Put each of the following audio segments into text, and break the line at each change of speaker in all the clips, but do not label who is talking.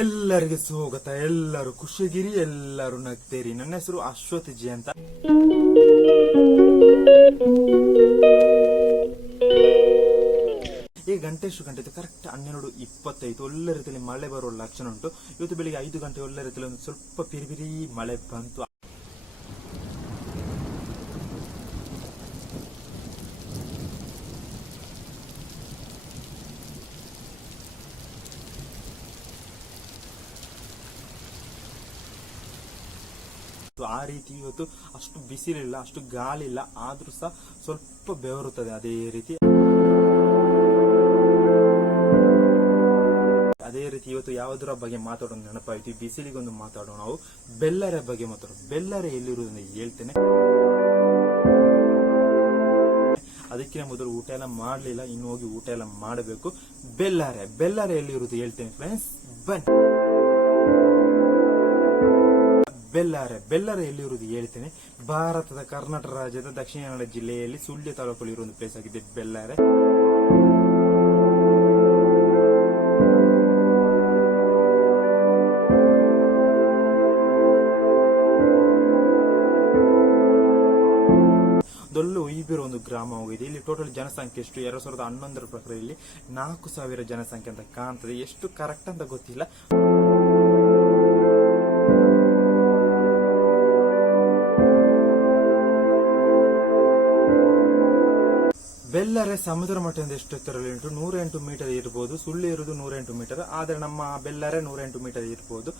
ಎಲ್ಲರಿಗೆ ಸ್ವಾಗತ ಎಲ್ಲರೂ ಖುಷಿಗಿರಿ, ಎಲ್ಲರೂ ನಗ್ತೇರಿ. ನನ್ನ ಹೆಸರು ಅಶ್ವಥ್ ಜಿ ಅಂತ. ಈ ಗಂಟೆ ಎಷ್ಟು ಗಂಟೆ ಕರೆಕ್ಟ್ ಹನ್ನೆರಡು ಇಪ್ಪತ್ತೈದು, ಒಳ್ಳೆ ರೀತಿಯಲ್ಲಿ ಮಳೆ ಬರುವ ಲಕ್ಷಣ ಉಂಟು. ಇವತ್ತು ಬೆಳಿಗ್ಗೆ ಐದು ಗಂಟೆ ಒಳ್ಳೆ ರೀತಿಯಲ್ಲಿ ಒಂದು ಸ್ವಲ್ಪ ಪಿರಿಪಿರಿ ಮಳೆ ಬಂತು. ಆ ರೀತಿ ಇವತ್ತು ಅಷ್ಟು ಬಿಸಿಲಿಲ್ಲ, ಅಷ್ಟು ಗಾಳಿ ಇಲ್ಲ ಆದ್ರೂ ಸಹ ಸ್ವಲ್ಪ ಬೆವರುತ್ತದೆ ಅದೇ ರೀತಿ. ಅದೇ ರೀತಿ ಇವತ್ತು ಯಾವುದರ ಬಗ್ಗೆ ಮಾತಾಡೋಣ ನೆನಪಾಯ್ತು. ಬಿಸಿಲಿಗೊಂದು ಮಾತಾಡೋಣ ನಾವು. ಬೆಲ್ಲರೆ ಬಗ್ಗೆ ಮಾತಾಡೋಣ. ಬೆಲ್ಲರೆ ಎಲ್ಲಿರುವುದನ್ನು ಹೇಳ್ತೇನೆ. ಅದಕ್ಕೆ ಮೊದಲು ಊಟ ಎಲ್ಲ ಮಾಡಲಿಲ್ಲ. ಇನ್ನು ಹೋಗಿ ಊಟ ಎಲ್ಲ ಮಾಡಬೇಕು. ಬೆಲ್ಲರೆ. ಬೆಲ್ಲರೆ ಎಲ್ಲಿರುವುದು ಹೇಳ್ತೇನೆ ಫ್ರೆಂಡ್ಸ್ ಬನ್ನಿ. ಬೆಲ್ಲಾರೆ ಬೆಲ್ಲರೆ ಎಲ್ಲಿರುವುದು ಹೇಳ್ತೇನೆ. ಭಾರತದ ಕರ್ನಾಟಕ ರಾಜ್ಯದ ದಕ್ಷಿಣ ಕನ್ನಡ ಜಿಲ್ಲೆಯಲ್ಲಿ ಸುಳ್ಯ ತಾಲೂಕಲ್ಲಿ ಇರುವ ಒಂದು ಪ್ಲೇಸ್ ಆಗಿದೆ ಬೆಲ್ಲಾರೆ ದೊಲ್ಲು ಉಯ್ಬಿರೋ ಒಂದು ಗ್ರಾಮವಾಗಿದೆ ಇಲ್ಲಿ ಟೋಟಲ್ ಜನಸಂಖ್ಯೆ ಎಷ್ಟು? ಎರಡು ಸಾವಿರದ ಹನ್ನೊಂದರ ಪ್ರಕಾರ ಇಲ್ಲಿ ನಾಲ್ಕು ಸಾವಿರ ಜನಸಂಖ್ಯೆ ಅಂತ ಕಾಣ್ತದೆ. ಎಷ್ಟು ಕರೆಕ್ಟ್ ಅಂತ ಗೊತ್ತಿಲ್ಲ. ಬೆಲ್ಲರೆ ಸಮುದ್ರ ಮಟ್ಟದಿಂದ ಎಷ್ಟು ಎತ್ತರಲ್ಲಿ ಉಂಟು? ನೂರ ಎಂಟು ಮೀಟರ್ ಇರಬಹುದು ಸುಳ್ಳು ಇರುವುದು ನೂರ ಎಂಟು ಮೀಟರ್. ಆದರೆ ನಮ್ಮ ಬೆಲ್ಲರೆ ನೂರ ಎಂಟು ಮೀಟರ್ ಇರಬಹುದು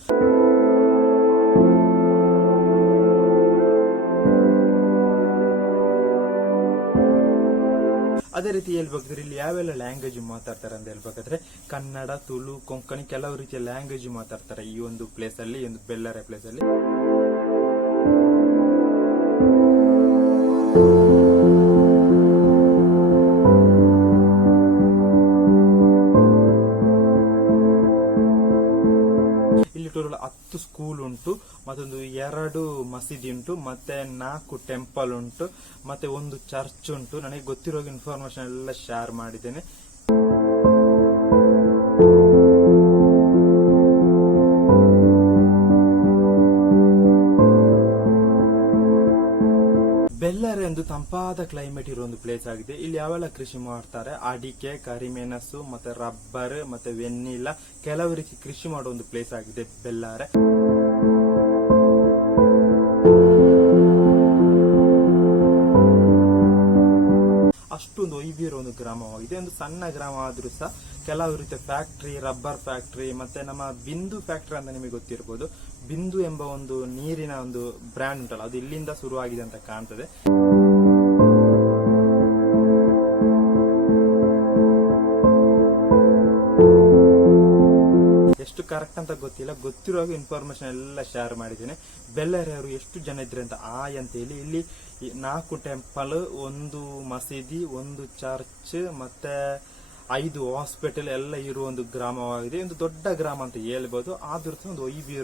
ಅದೇ ರೀತಿ ಹೇಳ್ಬೇಕಾದ್ರೆ ಇಲ್ಲಿ ಯಾವೆಲ್ಲ ಲ್ಯಾಂಗ್ವೇಜ್ ಮಾತಾಡ್ತಾರೆ ಅಂತ ಹೇಳ್ಬೇಕಾದ್ರೆ ಕನ್ನಡ, ತುಳು, ಕೊಂಕಣಿ, ಕೆಲವು ರೀತಿಯ ಲ್ಯಾಂಗ್ವೇಜ್ ಮಾತಾಡ್ತಾರೆ ಈ ಒಂದು ಪ್ಲೇಸ್ ಅಲ್ಲಿ, ಈ ಒಂದು ಬೆಲ್ಲರೆ ಪ್ಲೇಸ್ ಉಂಟು, ಮತ್ತೊಂದು ಎರಡು ಮಸೀದಿ ಉಂಟು, ಮತ್ತೆ ನಾಲ್ಕು ಟೆಂಪಲ್ ಉಂಟು, ಮತ್ತೆ ಒಂದು ಚರ್ಚ್ ಉಂಟು. ನನಗೆ ಗೊತ್ತಿರೋ ಇನ್ಫಾರ್ಮೇಶನ್ ಎಲ್ಲ ಶೇರ್ ಮಾಡಿದ್ದೇನೆ. ಬೆಲ್ಲರೆ ಒಂದು ತಂಪಾದ ಕ್ಲೈಮೇಟ್ ಇರೋ ಒಂದು ಪ್ಲೇಸ್ ಆಗಿದೆ. ಇಲ್ಲಿ ಯಾವೆಲ್ಲ ಕೃಷಿ ಮಾಡ್ತಾರೆ? ಅಡಿಕೆ, ಕರಿಮೆಣಸು, ಮತ್ತೆ ರಬ್ಬರ್ ಮತ್ತೆ ವೆನ್ನಿಲ್ಲ ಕೆಲವು ಕೃಷಿ ಮಾಡೋ ಒಂದು ಪ್ಲೇಸ್ ಆಗಿದೆ ಬೆಲ್ಲಾರೆ ಗ್ರಾಮವಾಗಿದೆ ಒಂದು ಸಣ್ಣ ಗ್ರಾಮ ಆದರೂ ಸಹ ಕೆಲವು ರೀತಿಯ ಫ್ಯಾಕ್ಟ್ರಿ ರಬ್ಬರ್ ಫ್ಯಾಕ್ಟ್ರಿ ಮತ್ತೆ ನಮ್ಮ ಬಿಂದು ಫ್ಯಾಕ್ಟ್ರಿ ಅಂತ ನಿಮಗೆ ಗೊತ್ತಿರಬಹುದು ಬಿಂದು ಎಂಬ ಒಂದು ನೀರಿನ ಒಂದು ಬ್ರ್ಯಾಂಡ್ ಉಂಟಲ್ಲ, ಅದು ಇಲ್ಲಿಂದ ಶುರುವಾಗಿದೆ ಅಂತ ಕಾಣ್ತದೆ. ಎಷ್ಟು ಕರೆಕ್ಟ್ ಅಂತ ಗೊತ್ತಿಲ್ಲ. ಗೊತ್ತಿರೋ ಇನ್ಫಾರ್ಮೇಶನ್ ಎಲ್ಲ ಶೇರ್ ಮಾಡಿದ್ದೀನಿ. ಬೆಲ್ಲರೆಯವರು ಎಷ್ಟು ಜನ ಇದ್ರೆ ಅಂತ ಆಯ್ ಅಂತ ಹೇಳಿ, ಇಲ್ಲಿ ನಾಲ್ಕು ಟೆಂಪಲ್ ಒಂದು ಮಸೀದಿ, ಒಂದು ಚರ್ಚ್ ಮತ್ತೆ ಐದು ಹಾಸ್ಪಿಟಲ್ ಎಲ್ಲ ಇರುವ ಒಂದು ಗ್ರಾಮವಾಗಿದೆ. ಒಂದು ದೊಡ್ಡ ಗ್ರಾಮ ಅಂತ ಹೇಳ್ಬೋದು. ಆದ್ರೂ ಒಂದು ಒಯ್ಬಿ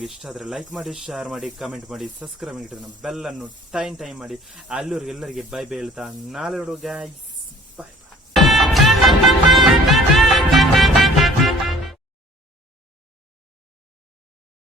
ನಿಮಗೆ ಇಷ್ಟ ಆದ್ರೆ ಲೈಕ್ ಮಾಡಿ ಶೇರ್ ಮಾಡಿ ಕಮೆಂಟ್ ಮಾಡಿ ಸಬ್ಸ್ಕ್ರೈಬ್ ಮಾಡಿ ಬೆಲ್ ಅನ್ನು ಟೈಮ್ ಟೈಮ್ ಮಾಡಿ. ಅಲ್ಲೂರಿಗೆ ಎಲ್ಲರಿಗೆ ಬೈ ಬೈ ಹೇಳ್ತಾ, ನಾಳೆ ನೋಡುವ ಗೈಸ್